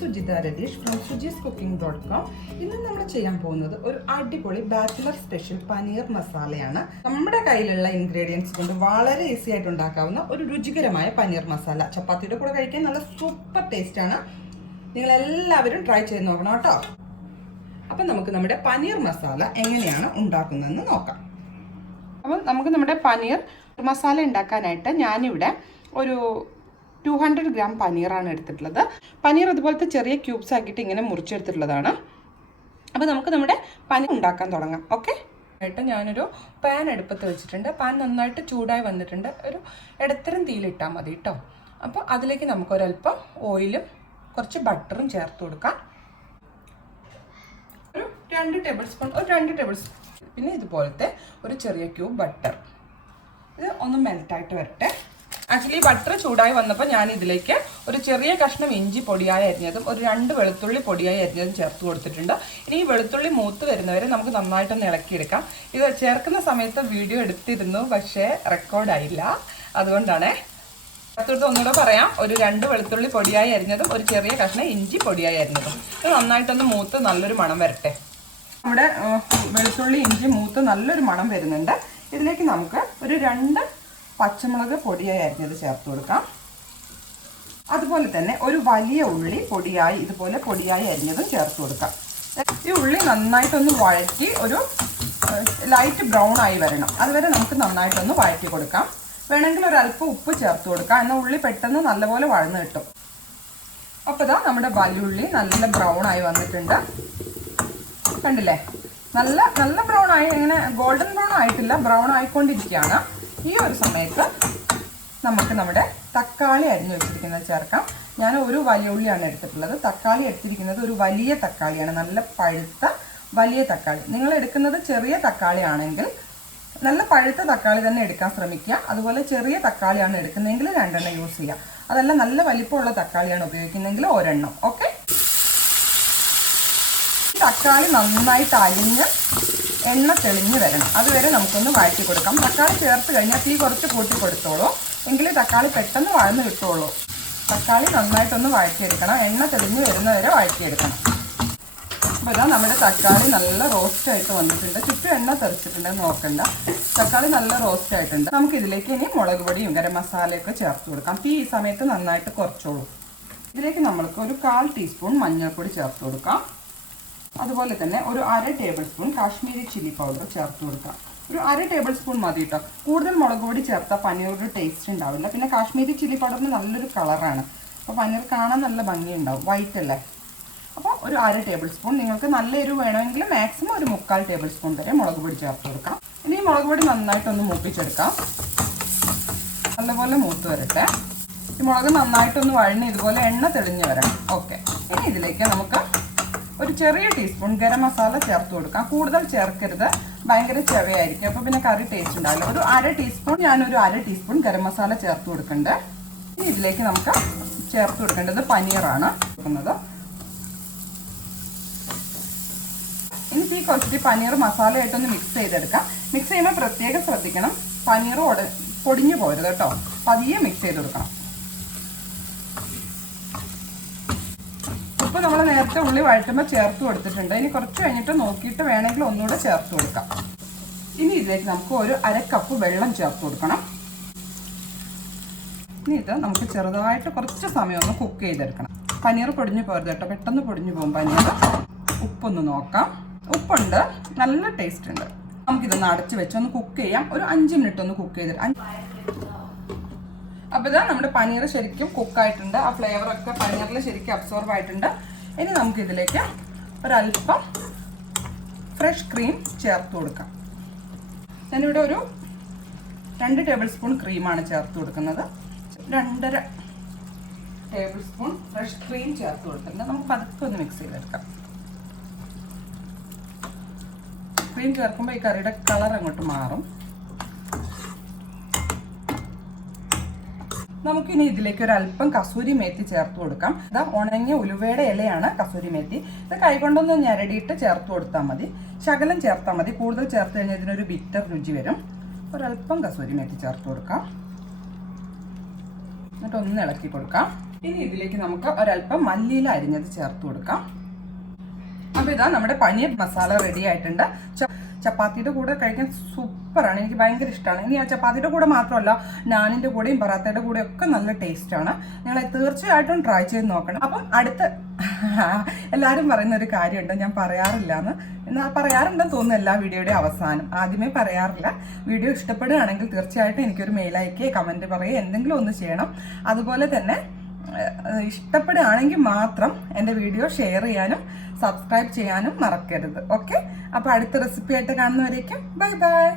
Sujitha Ratheesh from sujiscooking.com. ഇന്ന് നമ്മൾ ചെയ്യാൻ പോകുന്നത് ഒരു അടിപൊളി ബാച്ചിലർ സ്പെഷ്യൽ പനീർ മസാലയാണ്. നമ്മുടെ കയ്യിലുള്ള ഇൻഗ്രീഡിയൻസ് കൊണ്ട് വളരെ ഈസി ആയിട്ട് ഉണ്ടാക്കാവുന്ന ഒരു രുചികരമായ പനീർ മസാല. ചപ്പാത്തിയുടെ കൂടെ കഴിക്കാൻ നല്ല സൂപ്പർ ടേസ്റ്റ് ആണ്. നിങ്ങൾ എല്ലാവരും ട്രൈ ചെയ്ത് നോക്കണം കേട്ടോ. അപ്പം നമുക്ക് നമ്മുടെ പനീർ മസാല എങ്ങനെയാണ് ഉണ്ടാക്കുന്നതെന്ന് നോക്കാം. അപ്പം നമുക്ക് നമ്മുടെ പനീർ മസാല ഉണ്ടാക്കാനായിട്ട് ഞാനിവിടെ ഒരു 200 ഗ്രാം പനീറാണ് എടുത്തിട്ടുള്ളത്. പനീർ അതുപോലത്തെ ചെറിയ ക്യൂബ്സ് ആക്കിയിട്ട് ഇങ്ങനെ മുറിച്ചെടുത്തിട്ടുള്ളതാണ്. അപ്പോൾ നമുക്ക് നമ്മുടെ പനീർ ഉണ്ടാക്കാൻ തുടങ്ങാം. ഓക്കെ, ആയിട്ട് ഞാനൊരു പാൻ അടുപ്പത്ത് വെച്ചിട്ടുണ്ട്. പാൻ നന്നായിട്ട് ചൂടായി വന്നിട്ടുണ്ട്. ഒരു ഇടത്തരം തീയിലിട്ടാൽ മതി കേട്ടോ. അപ്പോൾ അതിലേക്ക് നമുക്കൊരല്പം ഓയിലും കുറച്ച് ബട്ടറും ചേർത്ത് കൊടുക്കാം. ഒരു 2 ടേബിൾ സ്പൂൺ പിന്നെ ഇതുപോലത്തെ ഒരു ചെറിയ ക്യൂബ് ബട്ടർ. ഇത് ഒന്ന് മെൽറ്റായിട്ട് വരട്ടെ. ആക്ച്വലി ബട്ടർ ചൂടായി വന്നപ്പോൾ ഞാൻ ഇതിലേക്ക് ഒരു ചെറിയ കഷ്ണം ഇഞ്ചി പൊടിയായി അരിഞ്ഞതും ഒരു 2 വെളുത്തുള്ളി പൊടിയായി അരിഞ്ഞതും ചേർത്ത് കൊടുത്തിട്ടുണ്ട്. ഇനി ഈ വെളുത്തുള്ളി മൂത്ത് വരുന്നവരെ നമുക്ക് നന്നായിട്ടൊന്ന് ഇളക്കിയെടുക്കാം. ഇത് ചേർക്കുന്ന സമയത്ത് വീഡിയോ എടുത്തിരുന്നു, പക്ഷേ റെക്കോർഡായില്ല. അതുകൊണ്ടാണ് ചേർത്തെടുത്ത് ഒന്നുകൂടെ പറയാം. ഒരു 2 വെളുത്തുള്ളി പൊടിയായി അരിഞ്ഞതും ഒരു ചെറിയ കഷ്ണം ഇഞ്ചി പൊടിയായി അരിഞ്ഞതും. ഇത് നന്നായിട്ടൊന്ന് മൂത്ത് നല്ലൊരു മണം വരട്ടെ. നമ്മുടെ വെളുത്തുള്ളി ഇഞ്ചി മൂത്ത് നല്ലൊരു മണം വരുന്നുണ്ട്. ഇതിലേക്ക് നമുക്ക് ഒരു 2 പച്ചമുളക് പൊടിയായി അരിഞ്ഞത് ചേർത്ത് കൊടുക്കാം. അതുപോലെ തന്നെ ഒരു വലിയ ഉള്ളി ഇതുപോലെ പൊടിയായി അരിഞ്ഞതും ചേർത്ത് കൊടുക്കാം. ഈ ഉള്ളി നന്നായിട്ടൊന്ന് വഴറ്റി ഒരു ലൈറ്റ് ബ്രൗൺ ആയി വരണം. അതുവരെ നമുക്ക് നന്നായിട്ടൊന്ന് വഴറ്റി കൊടുക്കാം. വേണമെങ്കിൽ ഒരല്പം ഉപ്പ് ചേർത്ത് കൊടുക്കാം. എന്നാൽ ഉള്ളി പെട്ടെന്ന് നല്ലപോലെ വഴന്ന് കിട്ടും. അപ്പോൾ ഇതാ നമ്മുടെ വലിയുള്ളി നല്ല ബ്രൗൺ ആയി വന്നിട്ടുണ്ട്. കണ്ടില്ലേ? നല്ല ബ്രൗൺ ആയി, ഇങ്ങനെ ഗോൾഡൻ ബ്രൗൺ ആയിട്ടില്ല, ബ്രൗൺ ആയിക്കൊണ്ടിരിക്കുകയാണ്. ഈ ഒരു സമയത്ത് നമുക്ക് നമ്മുടെ തക്കാളി അരിഞ്ഞു വെച്ചിരിക്കുന്നത് ചേർക്കാം. ഞാൻ ഒരു വലിയ ഉള്ളിയാണ് എടുത്തിട്ടുള്ളത്. തക്കാളി എടുത്തിരിക്കുന്നത് ഒരു വലിയ തക്കാളിയാണ്, നല്ല പഴുത്ത വലിയ തക്കാളി. നിങ്ങൾ എടുക്കുന്നത് ചെറിയ തക്കാളി ആണെങ്കിൽ നല്ല പഴുത്ത തക്കാളി തന്നെ എടുക്കാൻ ശ്രമിക്കുക. അതുപോലെ ചെറിയ തക്കാളിയാണ് എടുക്കുന്നതെങ്കിൽ 2 യൂസ് ചെയ്യുക. അതല്ല നല്ല വലിപ്പമുള്ള തക്കാളിയാണ് ഉപയോഗിക്കുന്നതെങ്കിൽ 1. ഓക്കെ, തക്കാളി നന്നായിട്ട് അരിഞ്ഞ് എണ്ണ തെളിഞ്ഞ് വരണം. അതുവരെ നമുക്കൊന്ന് വഴറ്റി കൊടുക്കാം. തക്കാളി ചേർത്ത് കഴിഞ്ഞാൽ തീ കുറച്ച് കൂട്ടി കൊടുത്തോളൂ, എങ്കിലേ തക്കാളി പെട്ടെന്ന് വഴന്ന് കിട്ടുള്ളൂ. തക്കാളി നന്നായിട്ടൊന്ന് വഴറ്റിയെടുക്കണം. എണ്ണ തെളിഞ്ഞ് വരുന്നവരെ വഴറ്റിയെടുക്കണം. അപ്പോൾ ഇതാ നമ്മുടെ തക്കാളി നല്ല റോസ്റ്റായിട്ട് വന്നിട്ടുണ്ട്. ചുറ്റും എണ്ണ തെറിച്ചിട്ടുണ്ടെന്ന് നോക്കണ്ട. തക്കാളി നല്ല റോസ്റ്റ് ആയിട്ടുണ്ട്. നമുക്കിതിലേക്ക് ഇനി മുളക് പൊടിയും ഗരം മസാലയൊക്കെ ചേർത്ത് കൊടുക്കാം. തീ ഈ സമയത്ത് നന്നായിട്ട് കുറച്ചോളൂ. ഇതിലേക്ക് നമ്മൾക്ക് ഒരു 1/4 ടീസ്പൂൺ മഞ്ഞൾപ്പൊടി ചേർത്ത് കൊടുക്കാം. അതുപോലെ തന്നെ ഒരു 1/2 table spoon Kashmiri chilli powder ചേർത്ത് കൊടുക്കാം. ഒരു 1/2 ടേബിൾ സ്പൂൺ മതി കേട്ടോ. കൂടുതൽ മുളക് പൊടി ചേർത്താൽ പനീറിന് ടേസ്റ്റ് ഉണ്ടാവില്ല. പിന്നെ കാശ്മീരി ചില്ലി പൗഡറിന് നല്ലൊരു കളറാണ്. അപ്പോൾ പനീർ കാണാൻ നല്ല ഭംഗിയുണ്ടാവും, വൈറ്റ് അല്ലേ. അപ്പോൾ ഒരു 1/2 ടേബിൾ സ്പൂൺ. നിങ്ങൾക്ക് നല്ല എരിവ് വേണമെങ്കിൽ മാക്സിമം ഒരു 3/4 ടേബിൾ സ്പൂൺ വരെ മുളക് പൊടി ചേർത്ത് കൊടുക്കാം. ഇനി ഈ മുളക് പൊടി നന്നായിട്ടൊന്ന് മൂപ്പിച്ചെടുക്കാം. നല്ലപോലെ മൂത്ത് വരട്ടെ. ഈ മുളക് നന്നായിട്ടൊന്ന് വഴഞ്ഞ് ഇതുപോലെ എണ്ണ തെളിഞ്ഞ് വരണം. ഓക്കെ, ഇനി ഇതിലേക്ക് നമുക്ക് ഒരു ചെറിയ ടീസ്പൂൺ ഗരം മസാല ചേർത്ത് കൊടുക്കാം. കൂടുതൽ ചേർക്കരുത്, ഭയങ്കര ചെവയായിരിക്കും. അപ്പോൾ പിന്നെ കറി ടേസ്റ്റ് ഉണ്ടാവില്ല. ഒരു 1/2 ടീസ്പൂൺ, ഞാനൊരു 1/2 ടീസ്പൂൺ ഗരം മസാല ചേർത്ത് കൊടുക്കുന്നുണ്ട്. ഇനി ഇതിലേക്ക് നമുക്ക് ചേർത്ത് കൊടുക്കേണ്ടത് പനീറാണ് കൊടുക്കുന്നത്. ഇനി തീ കുറച്ചിട്ട് പനീർ മസാലയായിട്ടൊന്ന് മിക്സ് ചെയ്തെടുക്കാം. മിക്സ് ചെയ്യുമ്പോൾ പ്രത്യേകം ശ്രദ്ധിക്കണം, പനീർ പൊടിഞ്ഞു പോരുത് കേട്ടോ. പതിയെ മിക്സ് ചെയ്ത് കൊടുക്കണം. ഉപ്പ് നമ്മൾ നേരത്തെ ഉള്ളി വഴറ്റുമ്പോൾ ചേർത്ത് കൊടുത്തിട്ടുണ്ട്. ഇനി കുറച്ച് കഴിഞ്ഞിട്ട് നോക്കിയിട്ട് വേണമെങ്കിൽ ഒന്നുകൂടെ ചേർത്ത് കൊടുക്കാം. ഇനി ഇതിലേക്ക് നമുക്ക് ഒരു 1/2 കപ്പ് വെള്ളം ചേർത്ത് കൊടുക്കണം. ഇനി ഇത് നമുക്ക് ചെറുതായിട്ട് കുറച്ച് സമയം ഒന്ന് കുക്ക് ചെയ്തെടുക്കണം. പനീർ പൊടിഞ്ഞു പോരുത് കേട്ടോ, പെട്ടെന്ന് പൊടിഞ്ഞു പോകും പനീർ. ഉപ്പൊന്ന് നോക്കാം. ഉപ്പുണ്ട്, നല്ല ടേസ്റ്റ് ഉണ്ട്. നമുക്കിതൊന്ന് അടച്ച് വെച്ച് ഒന്ന് കുക്ക് ചെയ്യാം. ഒരു 5 മിനിറ്റ് ഒന്ന് കുക്ക് ചെയ്തിട്ട്. അപ്പോൾ ഇതാ നമ്മുടെ പനീർ ശരിക്കും കുക്കായിട്ടുണ്ട്. ആ ഫ്ലേവറൊക്കെ പനീറിൽ ശരിക്കും അബ്സോർബ് ആയിട്ടുണ്ട്. ഇനി നമുക്കിതിലേക്ക് ഒരല്പം ഫ്രഷ് ക്രീം ചേർത്ത് കൊടുക്കാം. ഞാനിവിടെ ഒരു 2 ടേബിൾ സ്പൂൺ ക്രീമാണ് ചേർത്ത് കൊടുക്കുന്നത്. 2.5 ടേബിൾ സ്പൂൺ ഫ്രഷ് ക്രീം ചേർത്ത് കൊടുത്തിട്ടുണ്ട്. നമുക്ക് പതുക്കെ ഒന്ന് മിക്സ് ചെയ്തെടുക്കാം. ക്രീം ചേർക്കുമ്പോൾ ഈ കറിയുടെ കളർ അങ്ങോട്ട് മാറും. നമുക്കിനി ഇതിലേക്ക് ഒരു അല്പം കസൂരി മേത്തി ചേർത്ത് കൊടുക്കാം. ഇതാ ഉണങ്ങിയ ഉലുവയുടെ ഇലയാണ് കസൂരി മേത്തി. ഇത് കൈകൊണ്ടൊന്ന് ഞെരടിയിട്ട് ചേർത്ത് കൊടുത്താൽ മതി. ശകലം ചേർത്താൽ മതി. കൂടുതൽ ചേർത്ത് കഴിഞ്ഞാൽ ഇതിനൊരു ബിറ്റർ രുചി വരും. ഒരല്പം കസൂരി മേത്തി ചേർത്ത് കൊടുക്കാം. എന്നിട്ട് ഒന്ന് ഇളക്കി കൊടുക്കാം. ഇനി ഇതിലേക്ക് നമുക്ക് ഒരല്പം മല്ലിയില അരിഞ്ഞത് ചേർത്ത് കൊടുക്കാം. അപ്പോൾ ഇതാ നമ്മുടെ പനീർ മസാല റെഡി ആയിട്ടുണ്ട്. ചപ്പാത്തിയുടെ കൂടെ കഴിക്കാൻ സൂപ്പറാണ്, എനിക്ക് ഭയങ്കര ഇഷ്ടമാണ്. ഇനി ആ ചപ്പാത്തിയുടെ കൂടെ മാത്രമല്ല, നാനിൻ്റെ കൂടെയും പറാത്തയുടെ കൂടെയും ഒക്കെ നല്ല ടേസ്റ്റാണ്. നിങ്ങൾ തീർച്ചയായിട്ടും ട്രൈ ചെയ്ത് നോക്കണം. അപ്പം അടുത്ത എല്ലാവരും പറയുന്ന ഒരു കാര്യമുണ്ട്, ഞാൻ പറയാറില്ലാന്ന്. എന്നാൽ പറയാറുണ്ടെന്ന് തോന്നുന്നു എല്ലാ വീഡിയോയുടെ അവസാനം. ആദ്യമേ പറയാറില്ല. വീഡിയോ ഇഷ്ടപ്പെടുകയാണെങ്കിൽ തീർച്ചയായിട്ടും എനിക്കൊരു മെയിൽ അയക്കുകയോ കമൻറ്റ് പറയുകയോ എന്തെങ്കിലും ഒന്ന് ചെയ്യണം. അതുപോലെ തന്നെ ഇഷ്ടപ്പെടുകയാണെങ്കിൽ മാത്രം എൻ്റെ വീഡിയോ ഷെയർ ചെയ്യാനും സബ്സ്ക്രൈബ് ചെയ്യാനും മറക്കരുത്. ഓക്കെ, അപ്പോൾ അടുത്ത റെസിപ്പി ആയിട്ട് കാണുന്നവരേക്കും ബൈ ബൈ.